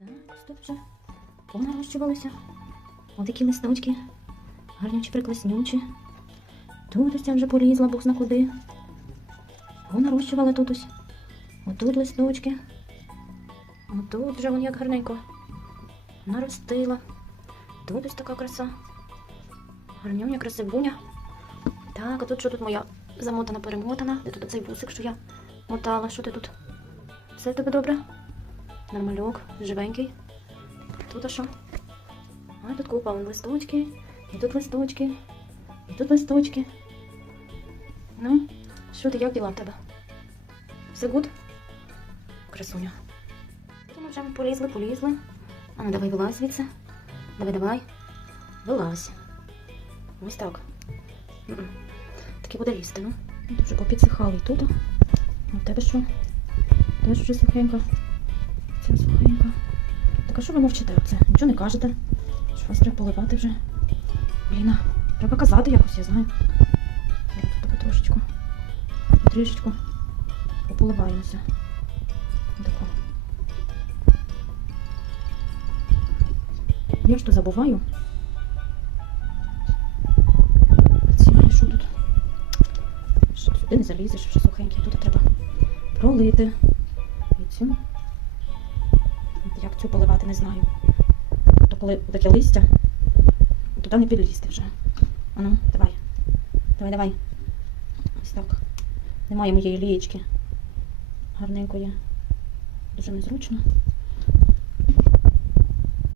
Так, тут вже понарощувалися. Ось такі листочки. Гарнючі, прикласнючі. Тут ось я вже полізла, бог зна куди. Понарощувала тут ось. Отут листочки. Отут вже вон як гарненько. Наростила. Тут ось така краса. Гарнюня, красивуня. Так, а тут що тут моя замотана, перемотана? Де тут оцей вусик, що я мотала? Що ти тут? Все тебе добре? Нормальок, живенький. Тут а що? А тут купа листочки, і тут листочки, і тут листочки. Ну, що ти, як діла в тебе? Все гуд? Красуня. То ми вже полізли, полізли. А ну давай вилазь звідси. Давай, давай. Вилазь. Ось так. М-м. Буде лізти, ну. Тут Вже попідсихали тут. А в тебе що? Теж вже сухенька. Ця сухенька. Так а що ви мовчите оце? Нічого не кажете. Що вас треба поливати вже? Бліна, треба казати якось, я знаю. Я тут так трошечку. Трішечку пополиваємося. Отако. Я ж то забуваю. Ці, що тут? Що сюди не залізеш, вже сухеньке. Тут треба пролити. І цю. Як цю поливати, не знаю. То коли таке листя, туди не підлізти вже. Ану, давай. Давай, давай. Ось так. Немає моєї лієчки. Гарненької. Дуже незручно.